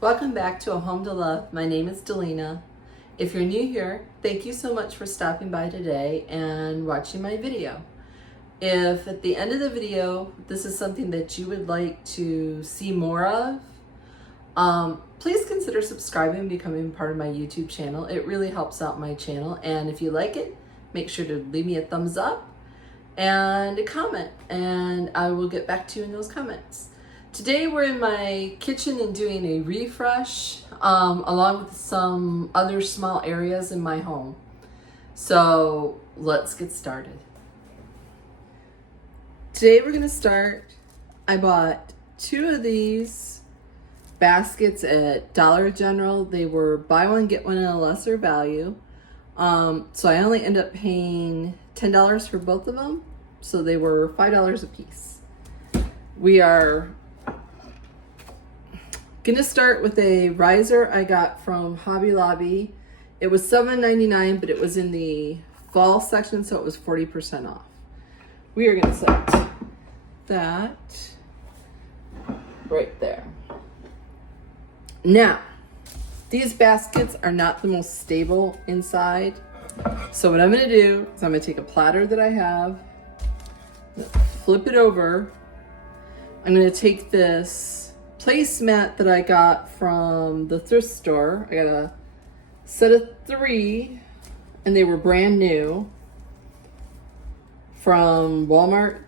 Welcome back to A Home to Love. My name is Delina. If you're new here, thank you so much for stopping by today and watching my video. If at the end of the video, this is something that you would like to see more of, please consider subscribing and becoming part of my YouTube channel. It really helps out my channel. And if you like it, make sure to leave me a thumbs up and a comment, and I will get back to you in those comments. Today we're in my kitchen and doing a refresh along with some other small areas in my home. So let's get started. Today we're gonna start, I bought 2 of these baskets at Dollar General. They were buy one, get one at a lesser value. So I only ended up paying $10 for both of them. So they were $5 a piece. We are gonna start with a riser I got from Hobby Lobby. It was $7.99, but it was in the fall section, so it was 40% off. We are gonna set that right there. Now, these baskets are not the most stable inside. So what I'm gonna do is I'm gonna take a platter that I have, flip it over. I'm gonna take this placemat that I got from the thrift store. I got a set of 3, and they were brand new from Walmart.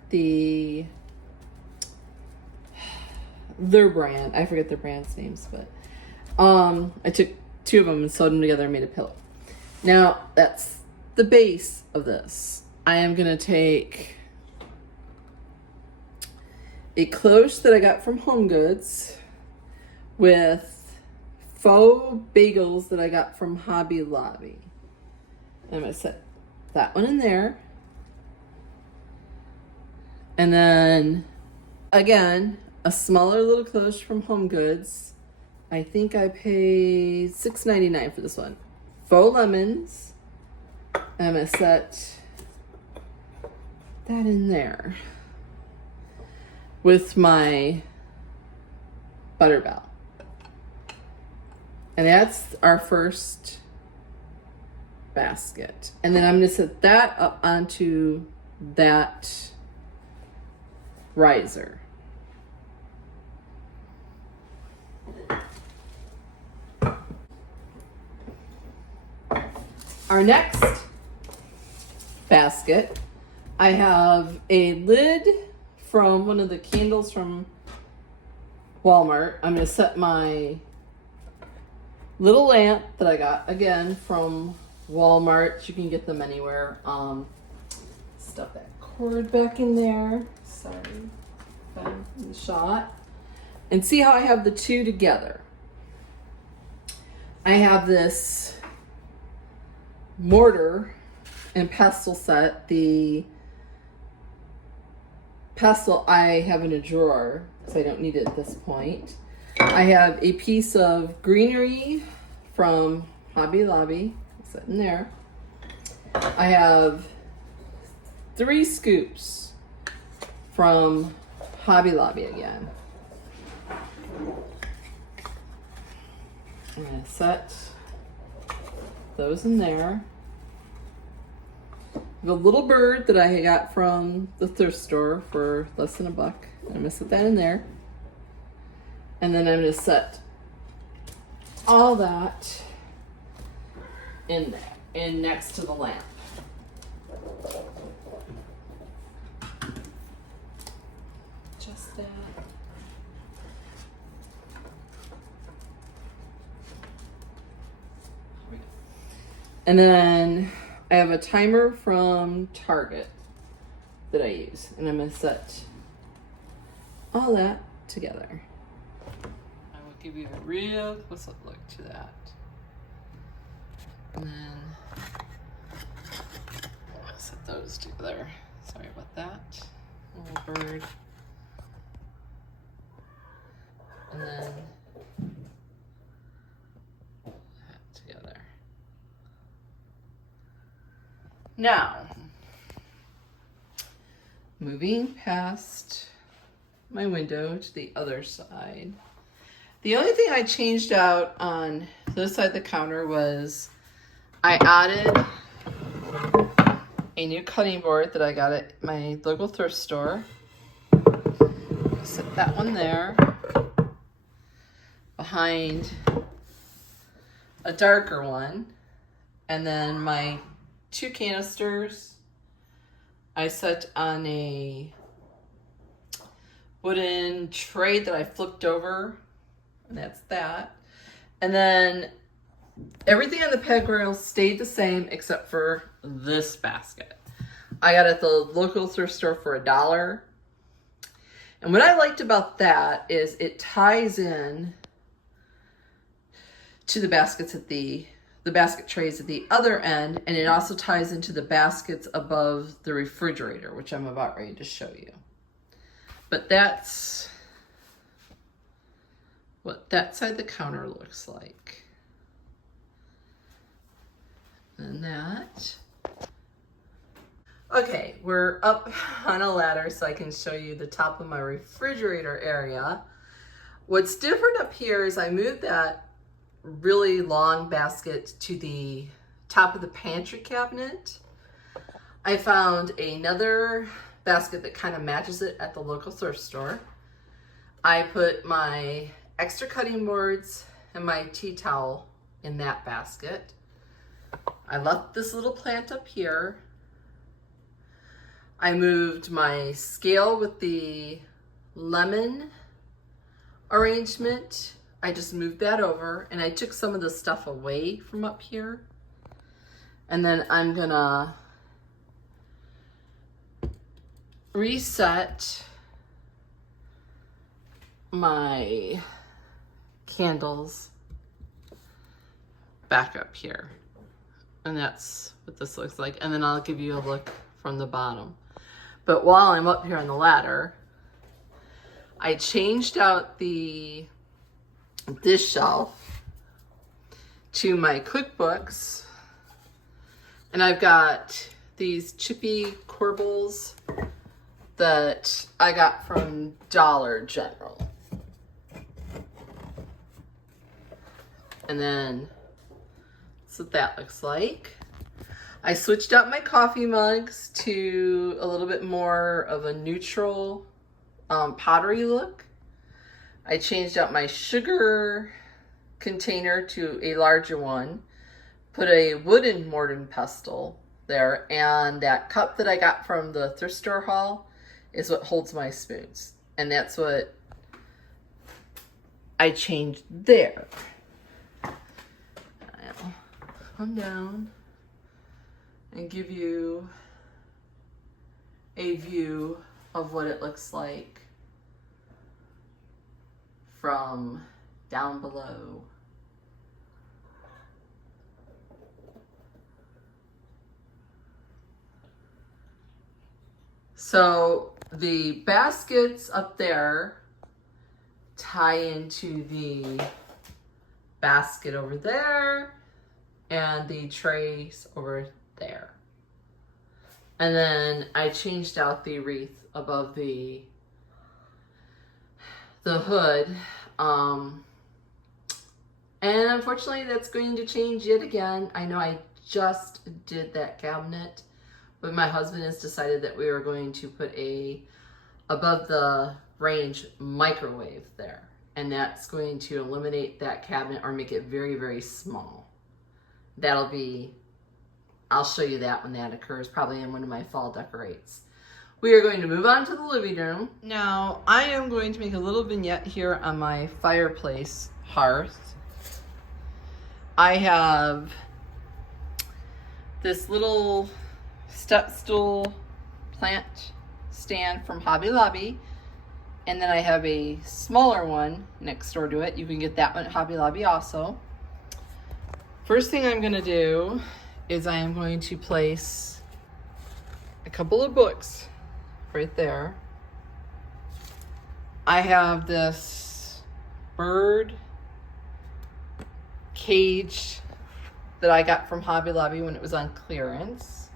Their brand, I forget their brand's names, but I took 2 of them and sewed them together and made a pillow. Now that's the base of this. I am gonna take a cloche that I got from Home Goods with faux bagels that I got from Hobby Lobby. I'm gonna set that one in there. And then again, a smaller little cloche from Home Goods. I think I paid $6.99 for this one. Faux lemons. I'm gonna set that in there with my Butterbell. And that's our first basket. And then I'm gonna set that up onto that riser. Our next basket, I have a lid from one of the candles from Walmart. I'm going to set my little lamp that I got, again, from Walmart. You can get them anywhere. Stuff that cord back in there. Sorry, in the shot. And see how I have the 2 together. I have this mortar and pestle set. The pestle I have in a drawer, so I don't need it at this point. I have a piece of greenery from Hobby Lobby sitting there. I have 3 scoops from Hobby Lobby again. I'm gonna set those in there. The little bird that I got from the thrift store for less than $1. I'm gonna set that in there. And then I'm gonna set all that in there, in next to the lamp. Just that. And then I have a timer from Target that I use, and I'm gonna set all that together. I will give you a real close-up look to that. And then I'll set those together. Sorry about that. Little bird. And then that together. Now, moving past my window to the other side. The only thing I changed out on this side of the counter was I added a new cutting board that I got at my local thrift store. Set that one there behind a darker one. And then my 2 canisters I set on a wooden tray that I flipped over, and that's that. And then everything on the peg rail stayed the same except for this basket. I got it at the local thrift store for $1. And what I liked about that is it ties in to the baskets at the basket trays at the other end, and it also ties into the baskets above the refrigerator, which I'm about ready to show you. But that's what that side of the counter looks like. And that. Okay, we're up on a ladder so I can show you the top of my refrigerator area. What's different up here is I moved that really long basket to the top of the pantry cabinet. I found another basket that kind of matches it at the local thrift store. I put my extra cutting boards and my tea towel in that basket. I left this little plant up here. I moved my scale with the lemon arrangement. I just moved that over, and I took some of the stuff away from up here. And then I'm gonna reset my candles back up here. And that's what this looks like. And then I'll give you a look from the bottom. But while I'm up here on the ladder, I changed out this shelf to my cookbooks, and I've got these chippy corbels that I got from Dollar General. And then that's what that looks like. I switched out my coffee mugs to a little bit more of a neutral pottery look. I changed out my sugar container to a larger one, put a wooden Morton pestle there, and that cup that I got from the thrift store haul is what holds my spoons. And that's what I changed there. I'll come down and give you a view of what it looks like from down below. So the baskets up there tie into the basket over there and the trays over there. And then I changed out the wreath above the hood. And unfortunately that's going to change yet again. I know I just did that cabinet, but my husband has decided that we are going to put a above the range microwave there. And that's going to eliminate that cabinet or make it very, very small. That'll be, I'll show you that when that occurs, probably in one of my fall decorates. We are going to move on to the living room. Now, I am going to make a little vignette here on my fireplace hearth. I have this little step stool plant stand from Hobby Lobby. And then I have a smaller one next door to it. You can get that one at Hobby Lobby also. First thing I'm gonna do is I am going to place a couple of books right there. I have this bird cage that I got from Hobby Lobby when it was on clearance.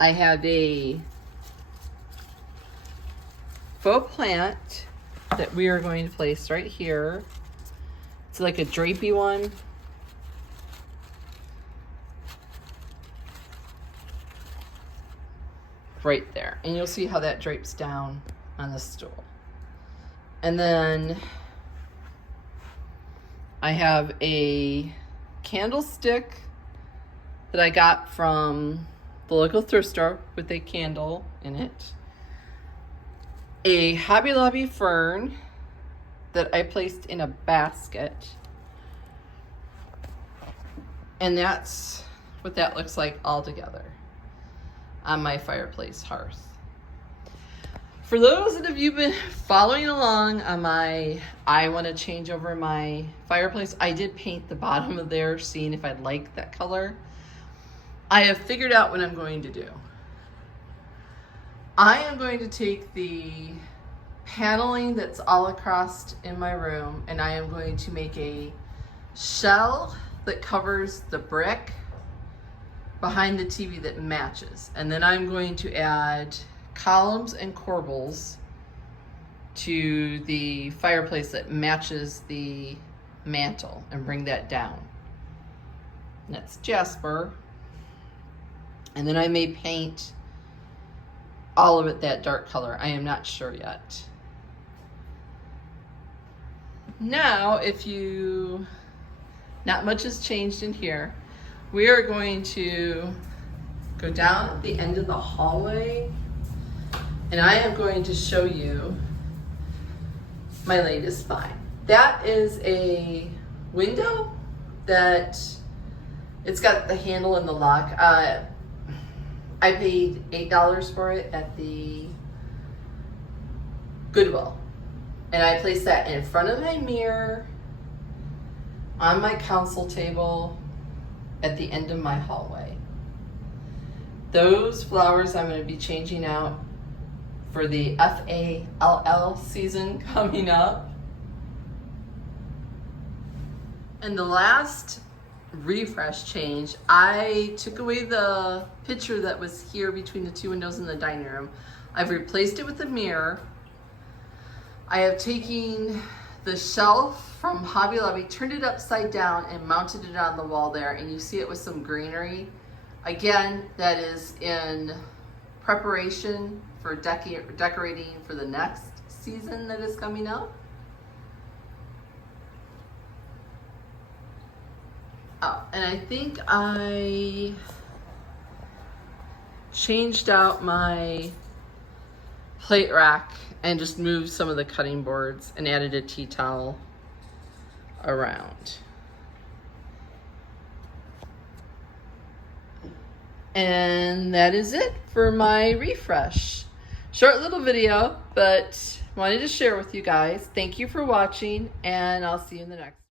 I have a faux plant that we are going to place right here. It's like a drapey one. Right there. And you'll see how that drapes down on the stool. And then I have a candlestick that I got from the local thrift store with a candle in it. A Hobby Lobby fern that I placed in a basket. And that's what that looks like all together on my fireplace hearth. For those that have you been following along on my, I want to change over my fireplace, I did paint the bottom of there, seeing if I'd like that color. I have figured out what I'm going to do. I am going to take the paneling that's all across in my room, and I am going to make a shell that covers the brick behind the TV that matches. And then I'm going to add columns and corbels to the fireplace that matches the mantle and bring that down. And that's Jasper. And then I may paint all of it that dark color. I am not sure yet. Now, not much has changed in here. We are going to go down at the end of the hallway, and I am going to show you my latest find. That is a window that it's got the handle and the lock. I paid $8 for it at the Goodwill. And I placed that in front of my mirror, on my console table, at the end of my hallway. Those flowers I'm going to be changing out for the FALL season coming up. And the last refresh change, I took away the picture that was here between the two windows in the dining room. I've replaced it with a mirror. I have taken the shelf from Hobby Lobby, turned it upside down and mounted it on the wall there, and you see it with some greenery. Again, that is in preparation for decorating for the next season that is coming up. Oh, and I think I changed out my plate rack and just moved some of the cutting boards and added a tea towel around. And that is it for my refresh. Short little video, but wanted to share with you guys. Thank you for watching, and I'll see you in the next.